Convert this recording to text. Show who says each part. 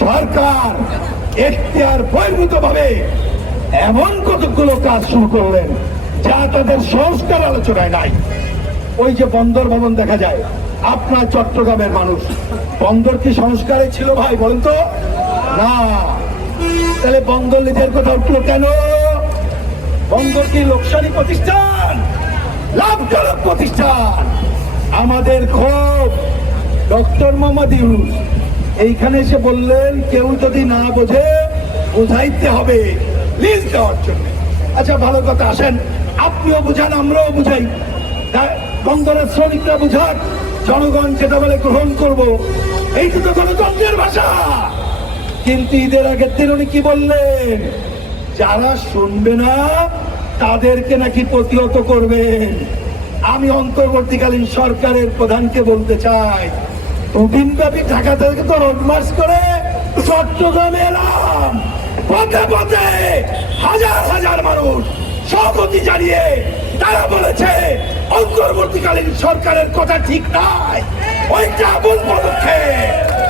Speaker 1: সরকার এখতিয়ার বহির্ভূত ভাবে এমন কতগুলো কাজ শুরু করলেন যা তাদের সংস্কার আলোচনায় নাই। ওই যে বন্দর ভবন দেখা যায়, আপনার চট্টগ্রামের মানুষ। বন্দর কি সংস্কারে ছিল ভাই, বলেন তো? না। তাহলে বন্দর নিজের কথা উঠল কেন? বন্দর কি লোকসানি প্রতিষ্ঠান? লাভজনক প্রতিষ্ঠান? আমাদের ক্ষোভ, ডক্টর মোহাম্মদ ইউনুস এইখানে এসে বললেন, কেউ যদি না বোঝে, বুঝাইতে হবে। লিজ দেওয়ার জন্য। আচ্ছা ভালো কথা, আসেন। আপনিও বুঝান, আমরাও বুঝাই। বন্দরের শ্রমিকরা বুঝান জনগণ যেটা বলে গ্রহণ করব এইটা তো গণতন্ত্রের ভাষা। কিন্তু ঈদের আগের দিন উনি কি বললেন? যারা শুনবে না, তাদেরকে নাকি প্রতিহত করবেন। আমি অন্তর্বর্তীকালীন সরকারের প্রধানকে বলতে চাই দুদিন ব্যাপী ঢাকা থেকে তো রোড করে চট্টগ্রামে এলাম। পথে পথে হাজার হাজার মানুষ সহমতি জানিয়ে তারা বলেছে, অন্তর্বর্তীকালীন সরকারের কথা ঠিক নাই ওইটা ভুল পদক্ষেপ।